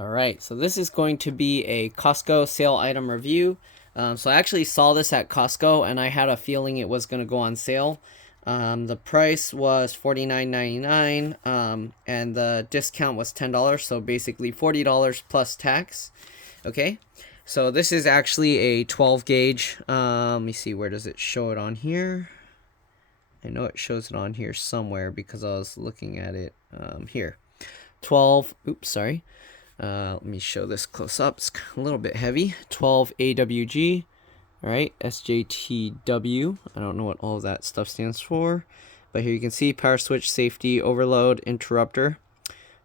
Alright, so this is going to be a Costco sale item review. So I actually saw this at Costco and I had a feeling it was going to go on sale. The price was $49.99 and the discount was $10, so basically $40 plus tax. Okay, so this is actually a 12 gauge. Let me see, where does it show it on here? I know it shows it on here somewhere because I was looking at it here. 12, oops, sorry. Let me show this close up. It's a little bit heavy. 12 AWG. All right, SJTW. I don't know what all of that stuff stands for, but here you can see power switch, safety, overload, interrupter.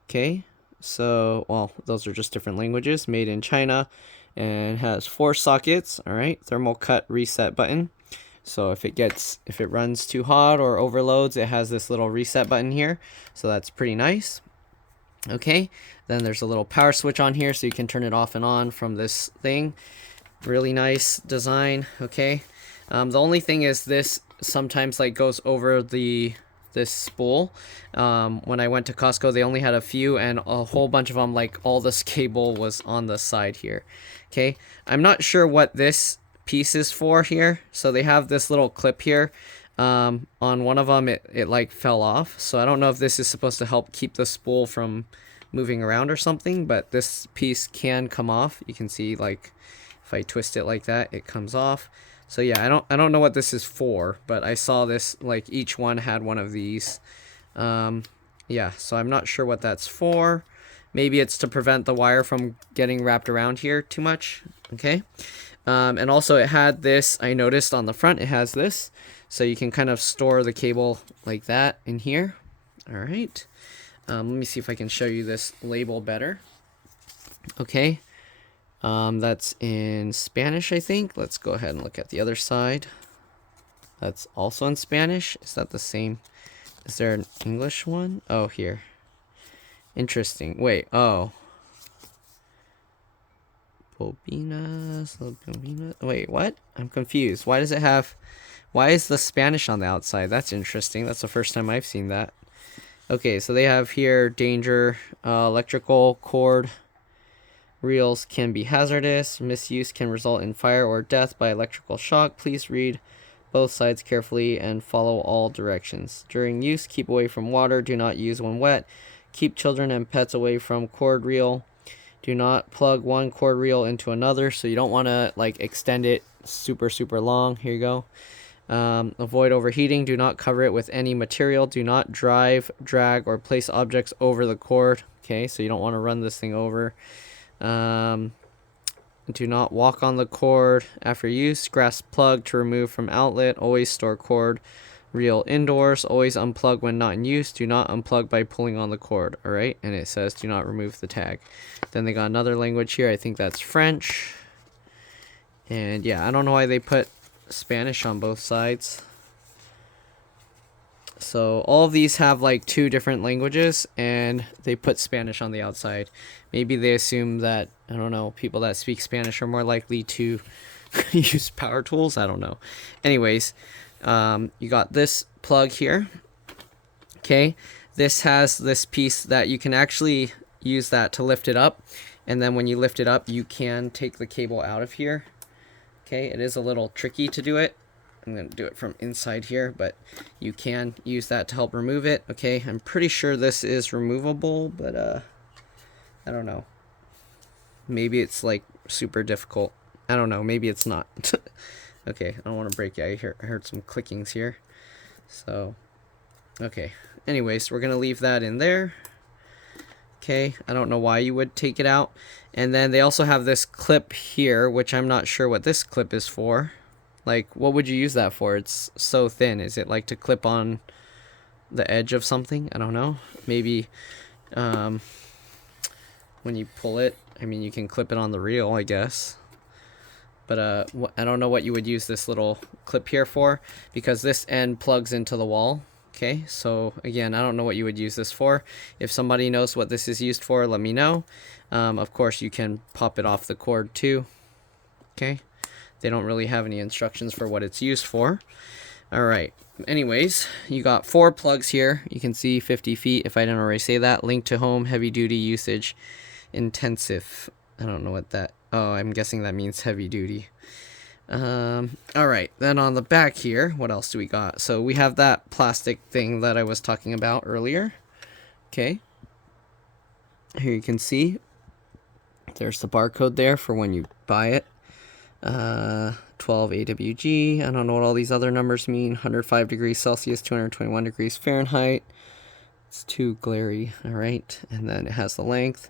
Okay, so, well, those are just different languages. Made in China and has 4 sockets. All right, thermal cut reset button. So if it runs too hot or overloads, it has this little reset button here. So that's pretty nice. Okay, then there's a little power switch on here so you can turn it off and on from this thing. Really nice design. Okay, the only thing is this sometimes like goes over this spool. When I went to Costco, they only had a few, and a whole bunch of them, like all this cable was on the side here. Okay, I'm not sure what this piece is for here. So they have this little clip here. On one of them it like fell off, so I don't know if this is supposed to help keep the spool from moving around or something, but this piece can come off. You can see, like, if I twist it like that, it comes off. So yeah, I don't know what this is for, but I saw this, like, each one had one of these. Yeah, so I'm not sure what that's for. Maybe it's to prevent the wire from getting wrapped around here too much. Okay, and also it had this, I noticed on the front it has this, so you can kind of store the cable like that in here. All right, let me see if I can show you this label better. Okay, that's in Spanish, I think. Let's go ahead and look at the other side. That's also in Spanish. Is that the same? Is there an English one? Oh, here. Interesting. Wait, oh. Bobinas. Wait, what? I'm confused. Why does it have... Why is the Spanish on the outside? That's interesting. That's the first time I've seen that. Okay, so they have here danger, electrical cord reels can be hazardous. Misuse can result in fire or death by electrical shock. Please read both sides carefully and follow all directions. During use, keep away from water. Do not use when wet. Keep children and pets away from cord reel. Do not plug one cord reel into another, so you don't want to like extend it super long. Here you go. Avoid overheating. Do not cover it with any material. Do not drive, drag, or place objects over the cord. Okay, so you don't want to run this thing over. Do not walk on the cord after use. Grasp plug to remove from outlet. Always store cord reel indoors. Always unplug when not in use. Do not unplug by pulling on the cord. All right, and it says do not remove the tag. Then they got another language here. I think that's French. And yeah, I don't know why they put Spanish on both sides. So all of these have like 2 different languages, and they put Spanish on the outside. Maybe they assume that, I don't know, people that speak Spanish are more likely to use power tools. I don't know. Anyways, you got this plug here. Okay, this has this piece that you can actually use that to lift it up, and then when you lift it up, you can take the cable out of here. Okay, it is a little tricky to do it. I'm going to do it from inside here, but you can use that to help remove it. Okay, I'm pretty sure this is removable, but I don't know. Maybe it's like super difficult. I don't know, maybe it's not. Okay, I don't want to break it. I heard some clickings here. So, okay. Anyways, we're going to leave that in there. Okay, I don't know why you would take it out. And then they also have this clip here, which I'm not sure what this clip is for. Like, what would you use that for? It's so thin. Is it like to clip on the edge of something? I don't know. Maybe when you pull it, I mean, you can clip it on the reel, I guess. But I don't know what you would use this little clip here for, because this end plugs into the wall. Okay, so again, I don't know what you would use this for. If somebody knows what this is used for, let me know. Of course, you can pop it off the cord too. Okay, they don't really have any instructions for what it's used for. All right, anyways, you got 4 plugs here. You can see 50 feet, if I didn't already say that. Link to home, heavy duty usage intensive. I don't know what that, oh, I'm guessing that means heavy duty. All right, then on the back here, what else do we got? So we have that plastic thing that I was talking about earlier. Okay, here you can see there's the barcode there for when you buy it. 12 AWG. I don't know what all these other numbers mean. 105 degrees Celsius, 221 degrees Fahrenheit. It's too glary. All right, and then it has the length.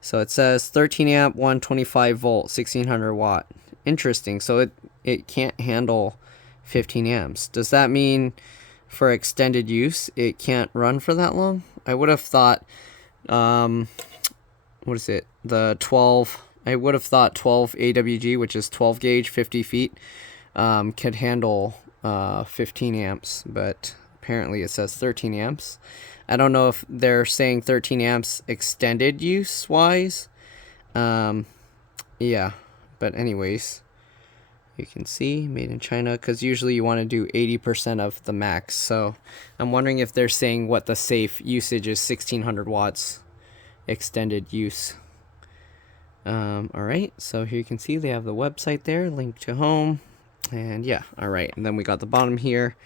So it says 13 amp, 125 volt, 1600 watt. Interesting. So it can't handle 15 amps. Does that mean for extended use it can't run for that long? I would have thought, what is it? The 12. I would have thought 12 AWG, which is 12 gauge, 50 feet, could handle 15 amps, but apparently it says 13 amps. I don't know if they're saying 13 amps extended use wise. Yeah, but anyways, you can see made in China, because usually you want to do 80% of the max. So I'm wondering if they're saying what the safe usage is, 1600 watts extended use. All right, so here you can see they have the website there, link to home, and yeah, all right, and then we got the bottom here.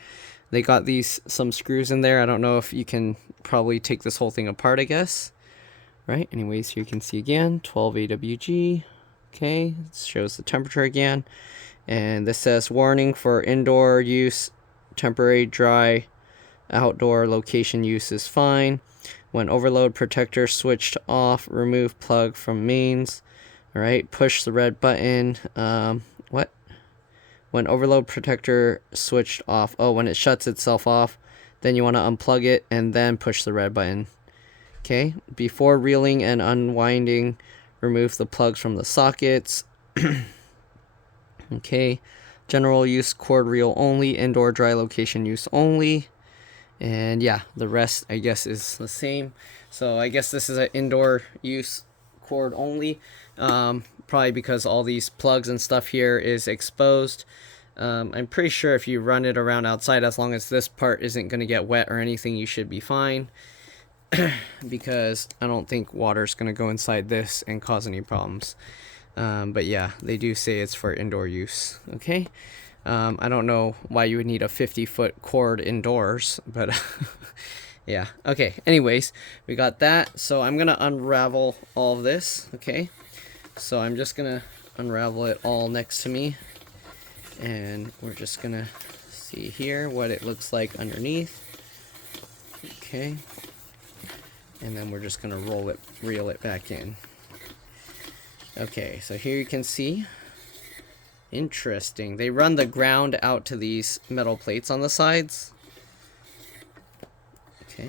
They got some screws in there. I don't know if you can probably take this whole thing apart, I guess. Right, anyways, here you can see again, 12 AWG. Okay, it shows the temperature again. And this says warning for indoor use, temporary dry, outdoor location use is fine. When overload protector switched off, remove plug from mains. All right, push the red button. What? When overload protector switched off. Oh, when it shuts itself off, then you want to unplug it and then push the red button. Okay, before reeling and unwinding, remove the plugs from the sockets. Okay, general use cord reel only, indoor dry location use only. And yeah, the rest I guess is the same. So I guess this is an indoor use cord only, probably because all these plugs and stuff here is exposed. I'm pretty sure if you run it around outside, as long as this part isn't going to get wet or anything, you should be fine. Because I don't think water's going to go inside this and cause any problems. But yeah, they do say it's for indoor use. Okay. I don't know why you would need a 50-foot cord indoors, but yeah. Okay, anyways, we got that. So I'm going to unravel all of this, okay? So I'm just going to unravel it all next to me. And we're just going to see here what it looks like underneath. Okay. And then we're just going to reel it back in. Okay, so here you can see. Interesting. They run the ground out to these metal plates on the sides. Okay.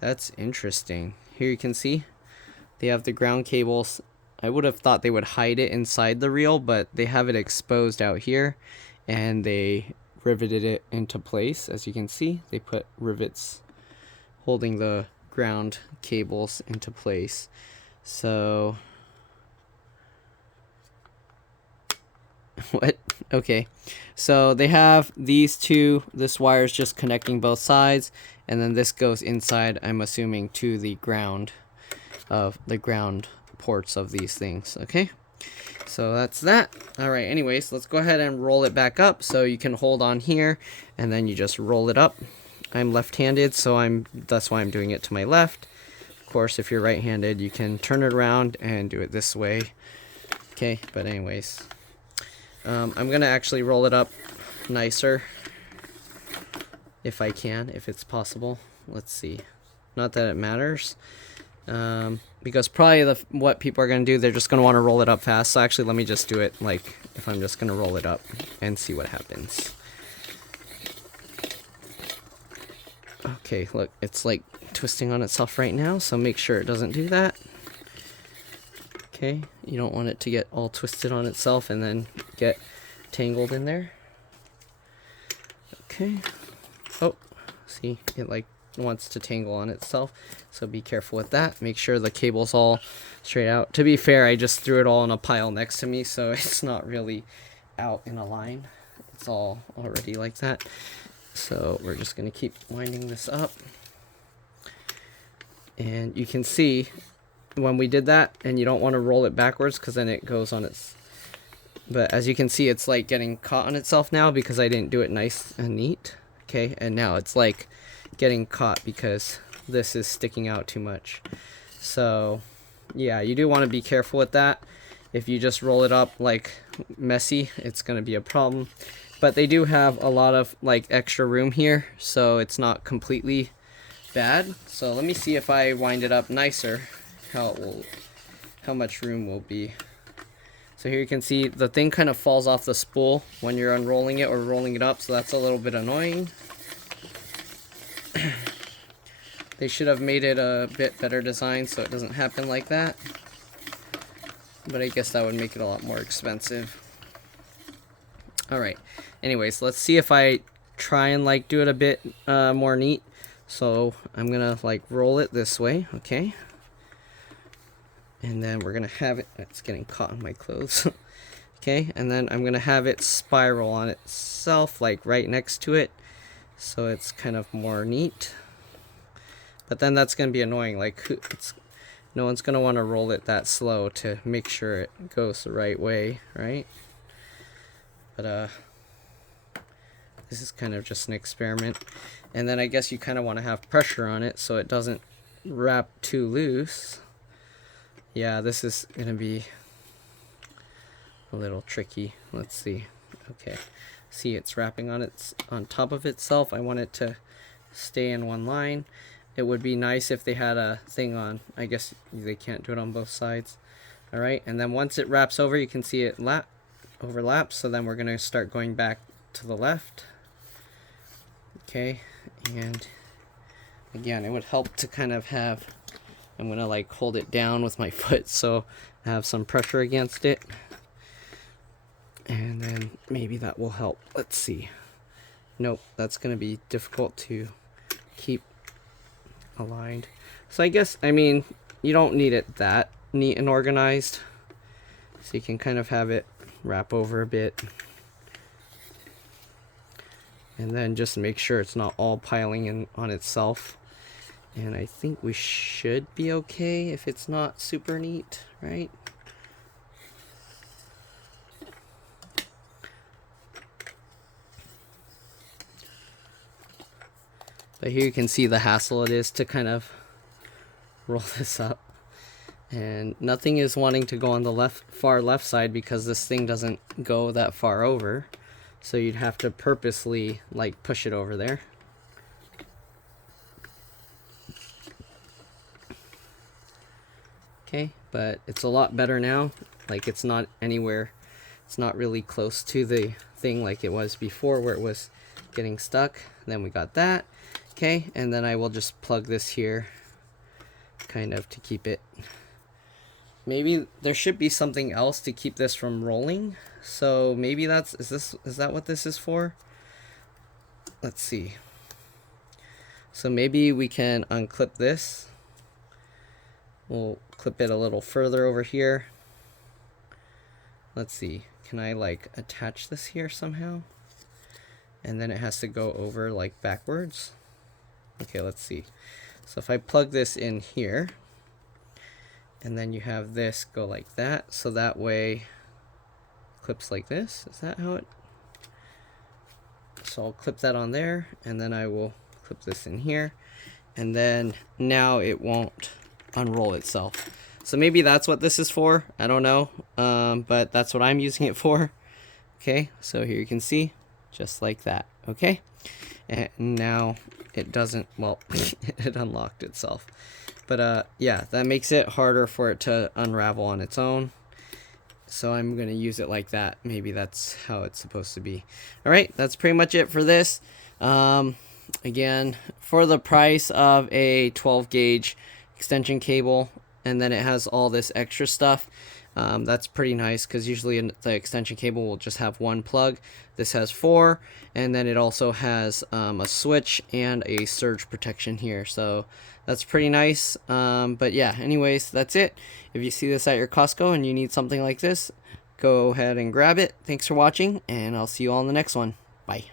That's interesting. Here you can see they have the ground cables. I would have thought they would hide it inside the reel, but they have it exposed out here, and they riveted it into place. As you can see, they put rivets holding the ground cables into place. So what? Okay, so they have these two, this wire is just connecting both sides, and then this goes inside, I'm assuming, to the ground ports of these things. Okay, so that's that. All right, anyways, let's go ahead and roll it back up. So you can hold on here and then you just roll it up. I'm left-handed, so that's why I'm doing it to my left. Of course, if you're right-handed, you can turn it around and do it this way. Okay, but anyways, I'm gonna actually roll it up nicer if I can, if it's possible. Let's see. Not that it matters, because probably what people are gonna do, they're just gonna want to roll it up fast. So actually, let me just do it like if I'm just gonna roll it up and see what happens. Okay, look, it's like twisting on itself right now, so make sure it doesn't do that. Okay, you don't want it to get all twisted on itself and then get tangled in there. Okay. Oh, see, it like wants to tangle on itself, so be careful with that. Make sure the cable's all straight out. To be fair, I just threw it all in a pile next to me, so it's not really out in a line. It's all already like that. So we're just going to keep winding this up. And you can see when we did that, and you don't want to roll it backwards because then it goes on its. But as you can see, it's like getting caught on itself now because I didn't do it nice and neat. Okay, and now it's like getting caught because this is sticking out too much. So yeah, you do want to be careful with that. If you just roll it up like messy, it's going to be a problem. But they do have a lot of like extra room here, so it's not completely bad. So let me see if I wind it up nicer, how much room will be. So here you can see the thing kind of falls off the spool when you're unrolling it or rolling it up, so that's a little bit annoying. They should have made it a bit better design so it doesn't happen like that. But I guess that would make it a lot more expensive. Alright, anyways, let's see if I try and like do it a bit more neat. So I'm gonna like roll it this way, okay? And then we're gonna have it, it's getting caught in my clothes. Okay, and then I'm gonna have it spiral on itself, like right next to it, so it's kind of more neat. But then that's gonna be annoying, like no one's gonna want to roll it that slow to make sure it goes the right way, right? But this is kind of just an experiment. And then I guess you kind of want to have pressure on it so it doesn't wrap too loose. Yeah, this is gonna be a little tricky. Let's see. Okay, see, it's wrapping on top of itself. I want it to stay in one line. It would be nice if they had a thing on. I guess they can't do it on both sides. All right, and then once it wraps over, you can see it overlaps. So then we're gonna start going back to the left. Okay, and again, it would help to kind of have. I'm gonna like hold it down with my foot so I have some pressure against it, and then maybe that will help. Let's see. Nope, that's gonna be difficult to keep aligned. So I guess, I mean, you don't need it that neat and organized, so you can kind of have it wrap over a bit, and then just make sure it's not all piling in on itself. And I think we should be okay if it's not super neat, right? But here you can see the hassle it is to kind of roll this up. And nothing is wanting to go on the far left side because this thing doesn't go that far over. So you'd have to purposely like push it over there. Okay, but it's a lot better now. Like it's not anywhere, it's not really close to the thing like it was before where it was getting stuck. Then we got that. Okay, and then I will just plug this here kind of to keep it. Maybe there should be something else to keep this from rolling. So maybe is that what this is for? Let's see. So maybe we can unclip this. We'll clip it a little further over here. Let's see. Can I like attach this here somehow? And then it has to go over like backwards. Okay, let's see. So if I plug this in here, and then you have this go like that, so that way clips like this. Is that how it? So I'll clip that on there, and then I will clip this in here, and then now it won't unroll itself. So maybe that's what this is for. I don't know, but that's what I'm using it for. Okay, so here you can see, just like that. Okay, and now it doesn't, well, it unlocked itself. But yeah, that makes it harder for it to unravel on its own. So I'm going to use it like that. Maybe that's how it's supposed to be. All right, that's pretty much it for this. Again, for the price of a 12 gauge extension cable, and then it has all this extra stuff, that's pretty nice because usually the extension cable will just have one plug. This has 4, and then it also has a switch and a surge protection here, so that's pretty nice. But yeah, anyways, that's it. If you see this at your Costco and you need something like this, go ahead and grab it. Thanks for watching, and I'll see you all in the next one. Bye.